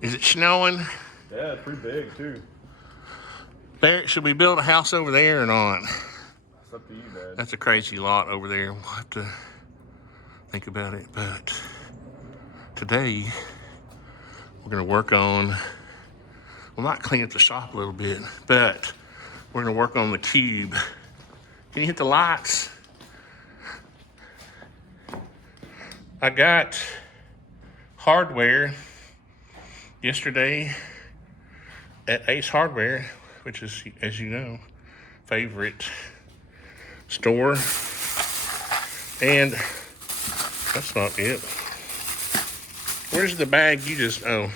Is it snowing? Yeah, it's pretty big too. Barrett, should we build a house over there or not? It's up to you, Dad. That's a crazy lot over there. We'll have to think about it. But today, we're going to work on, we might clean up the shop a little bit, but we're going to work on the cube. Can you hit the lights? I got hardware yesterday at Ace Hardware, which is, as you know, favorite store. And that's not it. Where's the bag you just, oh.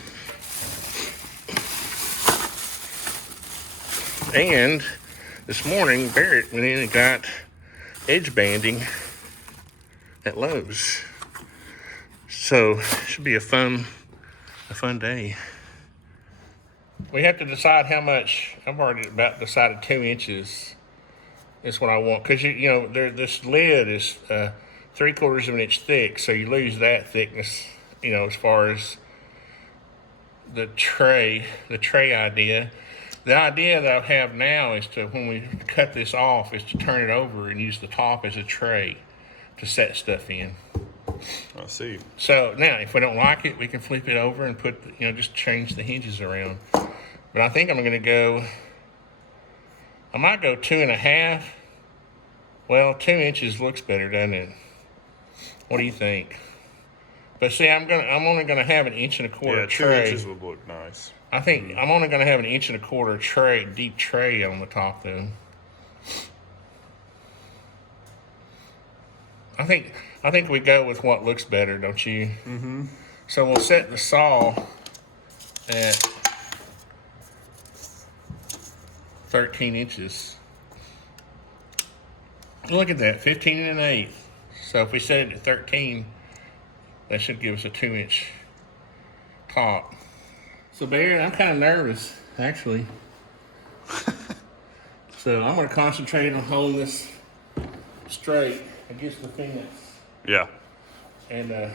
And this morning, Barrett went in and got edge banding at Lowe's. So, should be a fun day. We have to decide how much. I've already about decided 2 inches is what I want. Because, you know, this lid is 3/4 of an inch thick. So you lose that thickness, you know, as far as the tray idea. The idea that I have now is to, when we cut this off, is to turn it over and use the top as a tray to set stuff in. I see. So now, if we don't like it, we can flip it over and put, you know, just change the hinges around. But I think I'm going to go, I might go 2.5. Well, 2 inches looks better, doesn't it? What do you think? But see, I'm only going to have an 1.25 inch tray. Yeah, 2 inches would look nice. I think I'm only going to have an 1.25 inch tray, deep tray on the top, though. I think we go with what looks better, don't you? Mm-hmm. So we'll set the saw at 13 inches. Look at that, 15 1/8. So if we set it at 13, that should give us a 2 inch top. So Barry, I'm kind of nervous, actually. So I'm going to concentrate on holding this straight against the fence. Yeah. And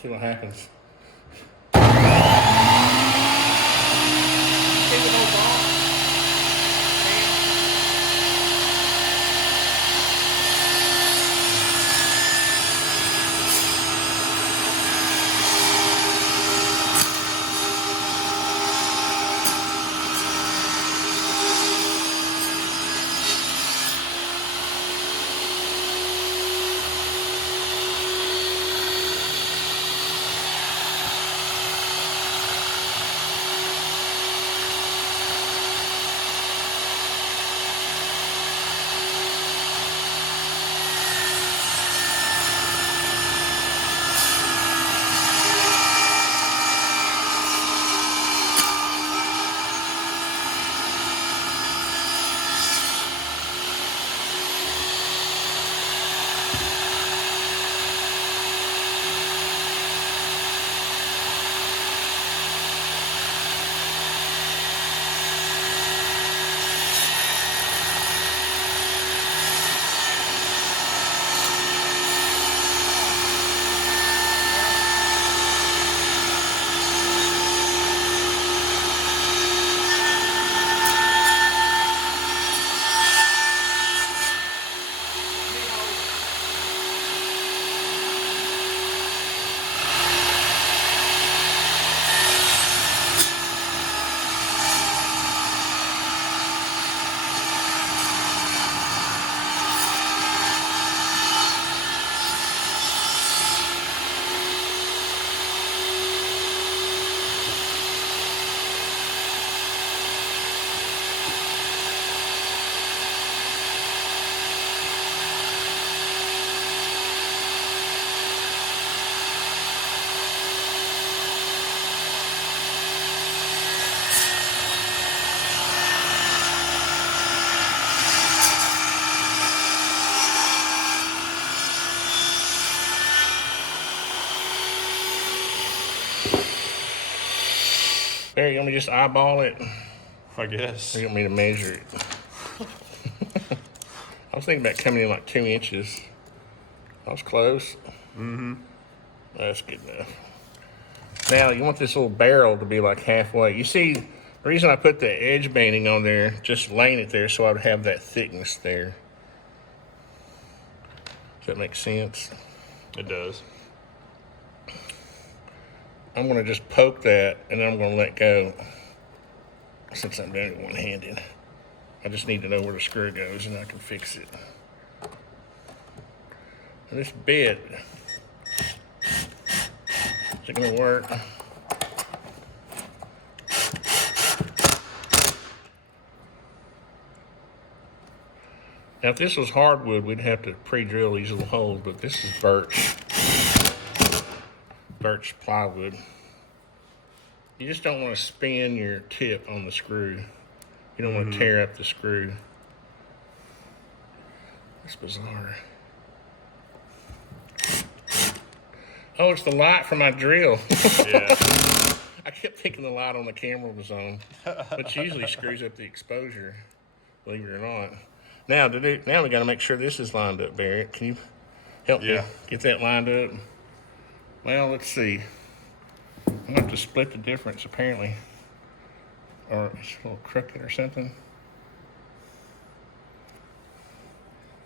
see what happens. Barry, you want me to just eyeball it? I guess. Or you want me to measure it? I was thinking about coming in like 2 inches. I was close. Mm-hmm. That's good enough. Now you want this little barrel to be like halfway. You see, the reason I put the edge banding on there, just laying it there so I would have that thickness there. Does that make sense? It does. I'm gonna just poke that and then I'm gonna let go since I'm doing it one-handed. I just need to know where the screw goes and I can fix it. And this bit, is it gonna work? Now if this was hardwood, we'd have to pre-drill these little holes, but this is birch plywood. You just don't want to spin your tip on the screw. You don't want to tear up the screw. That's bizarre. Oh, it's the light from my drill. Yeah. I kept thinking the light on the camera was on, which usually screws up the exposure, believe it or not. Now we got to make sure this is lined up, Barrett. Can you help me get that lined up? Well, let's see. I'm going to have to split the difference, apparently. Or it's a little crooked or something.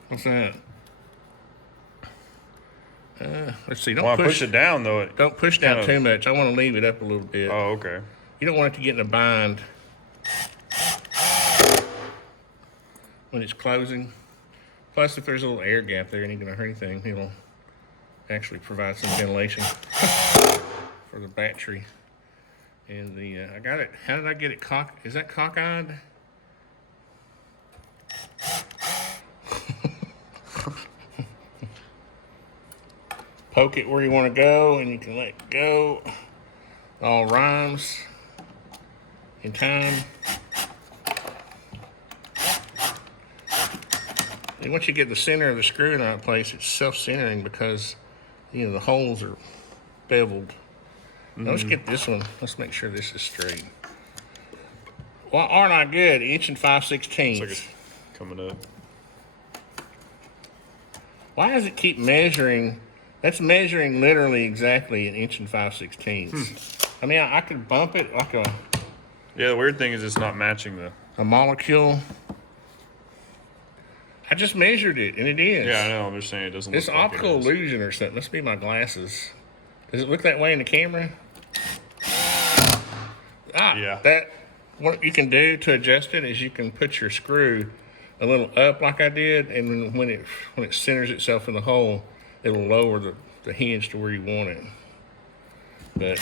What's that? Let's see. Don't push it down, though. Don't push down too much. I want to leave it up a little bit. Oh, okay. You don't want it to get in a bind when it's closing. Plus, if there's a little air gap there, it ain't going to hurt anything. It'll actually provide some ventilation for the battery. And I got it. How did I get it is that cockeyed? Poke it where you want to go, and you can let go. It all rhymes in time. And once you get the center of the screw in the right place, it's self-centering because the holes are beveled. Now let's get this one. Let's make sure this is straight. Well, aren't I good? 1 5/16. Looks like it's coming up. Why does it keep measuring? That's measuring literally exactly 1 5/16. I mean, I could bump it like a... Yeah, the weird thing is it's not matching a molecule. I just measured it, and it is. Yeah, I know. I'm just saying it doesn't look It's like optical it is. illusion or something. Must be my glasses. Does it look that way in the camera? Yeah. What you can do to adjust it is you can put your screw a little up like I did, and when it centers itself in the hole, it'll lower the hinge to where you want it. But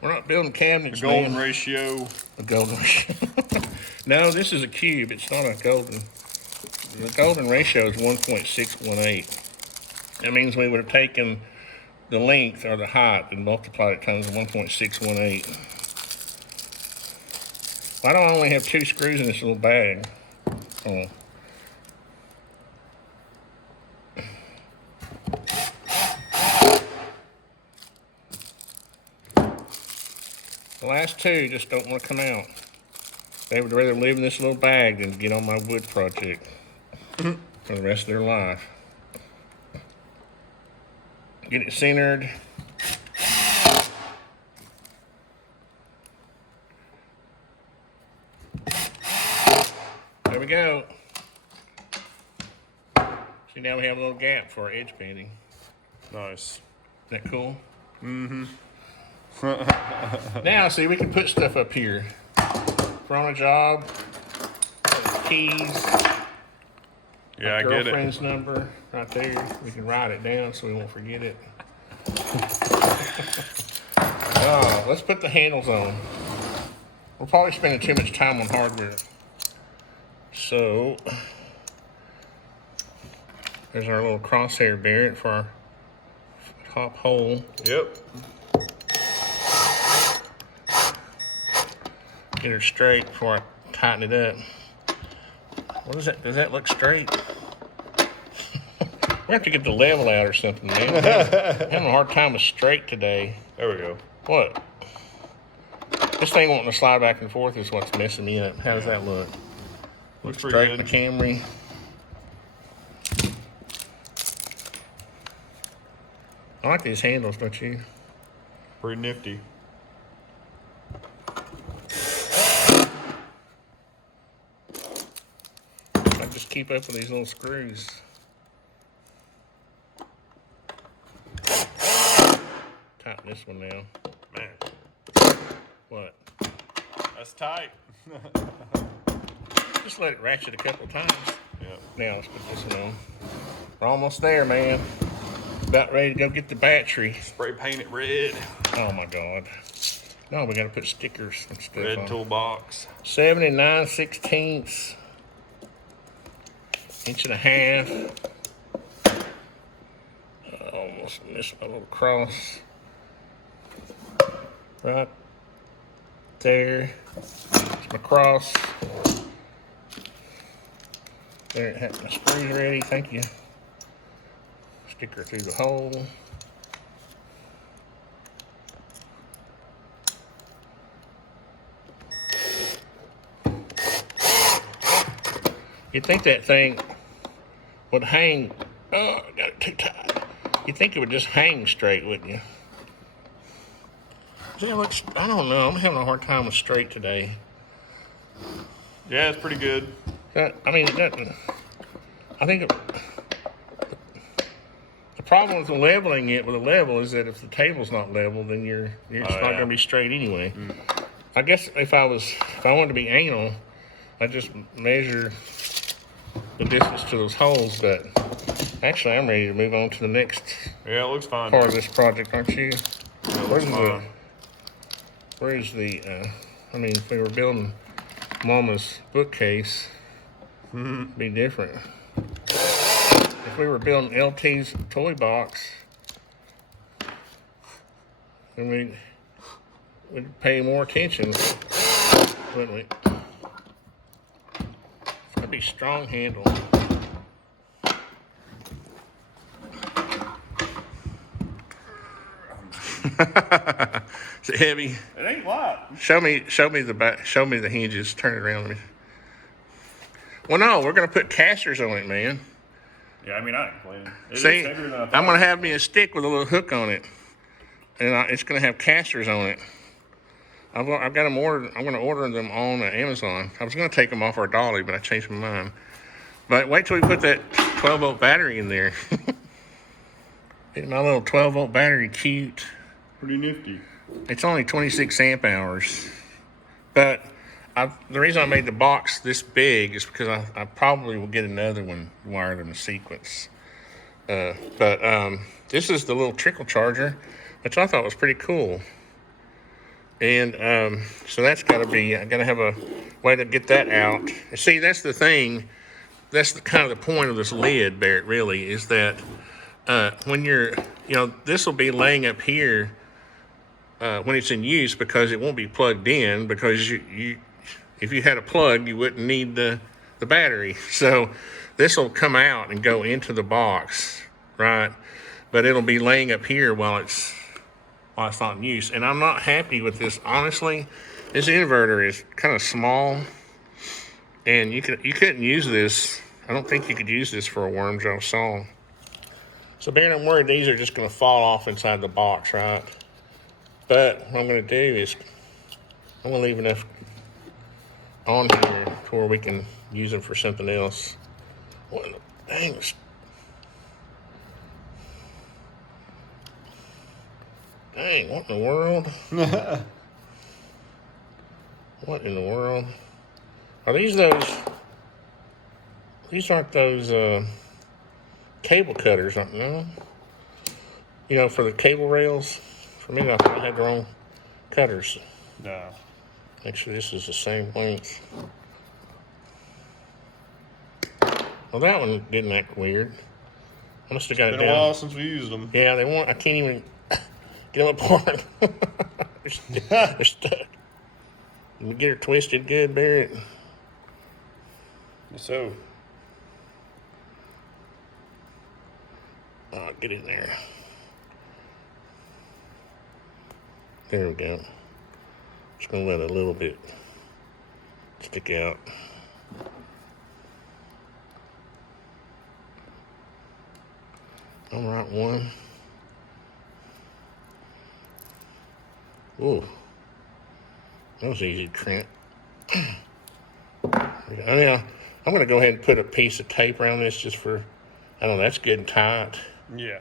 we're not building cabinets. The golden man. ratio. A golden ratio. No, this is a cube. It's not a golden. The golden ratio is 1.618. That means we would have taken the length or the height and multiplied it times 1.618. Why do I only have 2 screws in this little bag? Oh. The last 2 just don't want to come out. They would rather live in this little bag than get on my wood project for the rest of their life. Get it centered. There we go. See, now we have a little gap for our edge banding. Nice. Isn't that cool? Mm-hmm. Now, see, we can put stuff up here. If we're on a job, keys. Yeah, I get it. Girlfriend's number right there. We can write it down so we won't forget it. Oh, let's put the handles on. We're probably spending too much time on hardware. So, there's our little crosshair Barrett for our top hole. Yep. Get her straight before I tighten it up. What is that? Does that look straight? We have to get the level out or something, man. I'm having a hard time with straight today. There we go. What? This thing wanting to slide back and forth is what's messing me up. How does that look? Looks Straight pretty in the good. Camry. I like these handles, don't you? Pretty nifty. I just keep up with these little screws. Tighten this one now. Man, What? that's tight. Just let it ratchet a couple times. Yep. Now let's put this one on. We're almost there, man. About ready to go get the battery. Spray paint it red. Oh my God. No, we gotta put stickers and stuff Red on. toolbox. 79/16, inch and a half. Almost missed my little cross. Right there. It's my cross. There, it has my screws ready. Thank you. Sticker through the hole. You'd think that thing would hang. Oh, I got it too tight. You'd think it would just hang straight, wouldn't you? That looks, I don't know. I'm having a hard time with straight today. Yeah, it's pretty good. I mean, I think the problem with leveling it with a level is that if the table's not level, then it's not going to be straight anyway. I guess if I wanted to be anal, I'd just measure the distance to those holes. But actually, I'm ready to move on to the next Yeah, it looks fine. part of this project, aren't you? Yeah, it looks fine. Where's the? I mean, if we were building Mama's bookcase, it'd be different. If we were building LT's toy box, then we'd pay more attention, wouldn't we? It's gonna be strong handle. Is it heavy? It ain't light. Show me the back. Show me the hinges. Turn it around. Well, no, we're gonna put casters on it, man. Yeah, I mean, I ain't complaining. See, I'm gonna have me a stick with a little hook on it, and it's gonna have casters on it. I've got them ordered. I'm gonna order them on Amazon. I was gonna take them off our dolly, but I changed my mind. But wait till we put that 12-volt battery in there. Isn't my little 12-volt battery cute? Pretty nifty. It's only 26 amp hours, but the reason I made the box this big is because I probably will get another one wired in a sequence. But this is the little trickle charger, which I thought was pretty cool. And so that's got to be, I got to have a way to get that out. And see, that's the thing. That's kind of the point of this lid, Barrett, really, is that when this will be laying up here when it's in use, because it won't be plugged in, because if you had a plug, you wouldn't need the battery. So this will come out and go into the box, right? But it'll be laying up here while it's not in use. And I'm not happy with this, honestly. This inverter is kind of small, and you couldn't use this. I don't think you could use this for a worm jaw saw. So, Barry, I'm worried these are just going to fall off inside the box, right? But what I'm going to do is I'm going to leave enough on here to where we can use them for something else. What in the dang? Dang, what in the world? What in the world? Are these those? These aren't those cable cutters, no? You know, for the cable rails? For me, I thought I had the wrong cutters. No. Make sure this is the same length. Well, that one didn't act weird. I must have got it down. Been a while since we used them. Yeah, they won't. I can't even get them apart. They're stuck. Let me get her twisted good, Barrett. So. Get in there. There we go. Just gonna let a little bit stick out. All right, one. Ooh, that was easy to crimp. Anyhow, I'm going to go ahead and put a piece of tape around this just for, I don't know, that's good and tight. Yeah.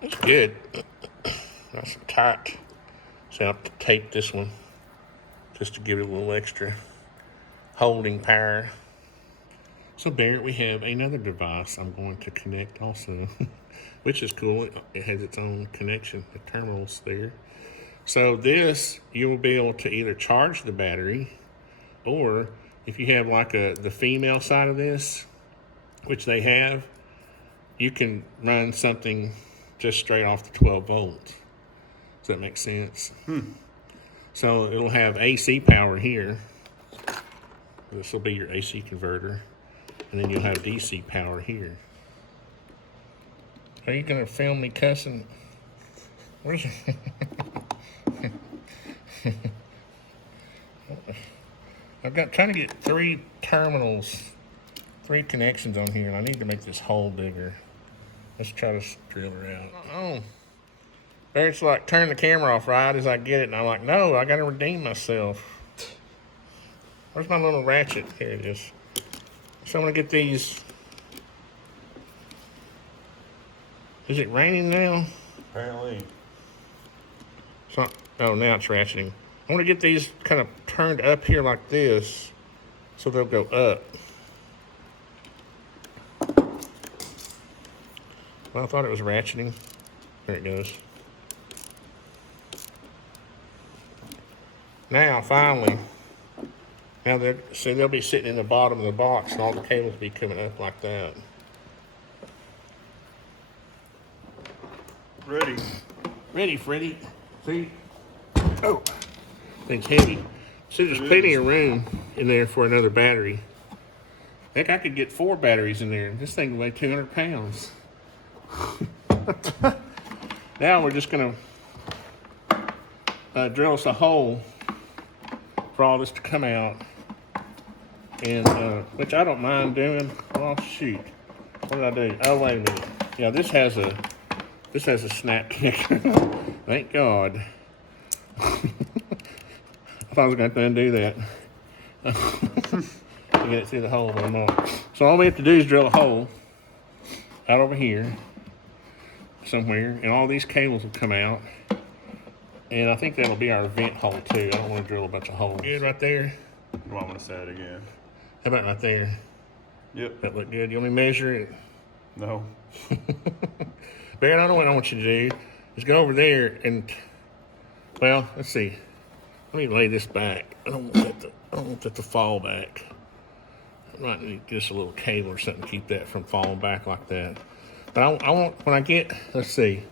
That's good. Nice and tight. So I'll have to tape this one just to give it a little extra holding power. So Barret, we have another device I'm going to connect also, which is cool. It has its own connection, the terminals there. So this, you will be able to either charge the battery, or if you have like the female side of this, which they have, you can run something just straight off the 12 volts. Does that make sense? So it'll have AC power here. This will be your AC converter. And then you'll have DC power here. Are you gonna film me cussing? Where's I've got trying to get 3 terminals, 3 connections on here, and I need to make this hole bigger. Let's try to drill her out. Oh, Barret's like, turn the camera off right as I get it, and I'm like, no, I gotta redeem myself. Where's my little ratchet? Here it is. So I'm gonna get these. Is it raining now? Apparently. So, oh, now it's ratcheting. I want to get these kind of turned up here like this, so they'll go up. Well, I thought it was ratcheting. There it goes. Now, finally, now they'll be sitting in the bottom of the box, and all the cables will be coming up like that. Ready. Ready, Freddy. See? Oh, thing's heavy. See, there's plenty of room in there for another battery. Heck, I could get 4 batteries in there. This thing will weigh 200 pounds. Now we're just gonna drill us a hole for all this to come out, and which I don't mind doing. Oh shoot! What did I do? Oh wait a minute. Yeah, this has a snap kicker. Thank God. I thought I was going to undo that. To get it through the hole, but I'm not. So all we have to do is drill a hole out over here somewhere, and all these cables will come out. And I think that'll be our vent hole too. I don't want to drill a bunch of holes. Good right there. You want me to say it again? How about right there? Yep. That look good. You want me to measure it? No. Barret, I know what I want you to do is go over there and, well, let's see. Let me lay this back. I don't want that to fall back. I might need just a little cable or something to keep that from falling back like that. But I want, when I get, let's see.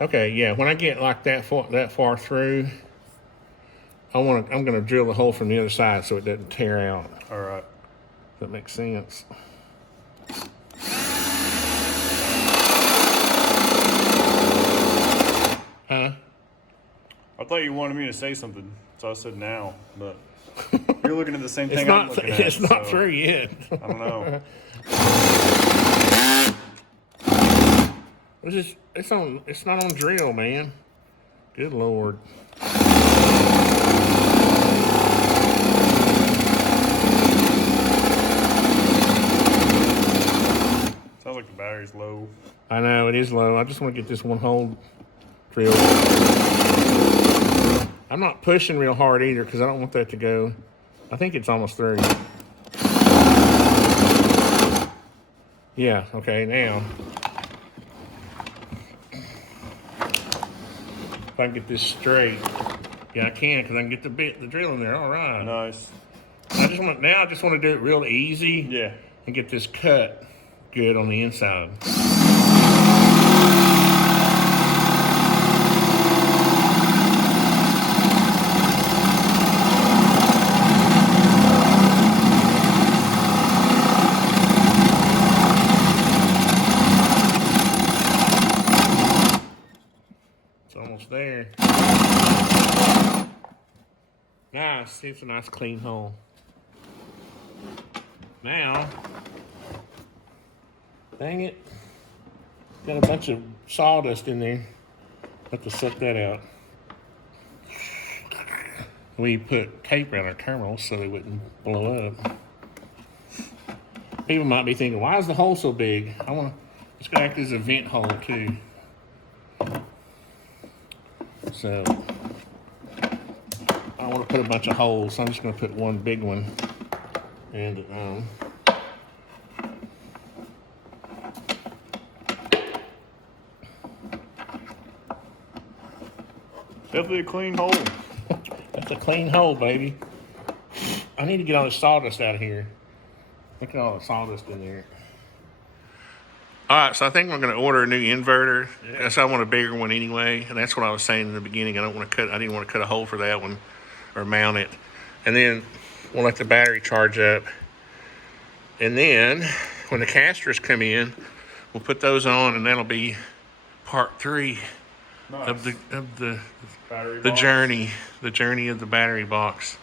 Okay, yeah, when I get like that far through, I'm gonna drill the hole from the other side so it doesn't tear out. All right. If that makes sense. Huh? I thought you wanted me to say something, so I said now, but you're looking at the same thing I'm looking at. It's not through yet. I don't know. It's not on drill, man. Good Lord. Sounds like the battery's low. I know, it is low. I just want to get this one hole drilled. I'm not pushing real hard either because I don't want that to go. I think it's almost through. Yeah, okay, now. If I can get this straight. Yeah, I can because I can get the drill in there. All right. Nice. I just want to do it real easy. Yeah. And get this cut good on the inside. It's almost there. Nice. See, it's a nice clean hole. Now, dang it, got a bunch of sawdust in there. Have to suck that out. We put tape around our terminals so they wouldn't blow up. People might be thinking, why is the hole so big? It's gonna act as a vent hole too. So I want to put a bunch of holes, so I'm just gonna put one big one. And definitely a clean hole. That's a clean hole, baby. I need to get all the sawdust out of here. Look at all the sawdust in there. All right, so I think we're going to order a new inverter. Yes, I want a bigger one anyway, and that's what I was saying in the beginning. I didn't want to cut a hole for that one or mount it. And then we'll let the battery charge up. And then when the casters come in, we'll put those on, and that'll be part 3 Nice. of the Battery box. journey of the battery box.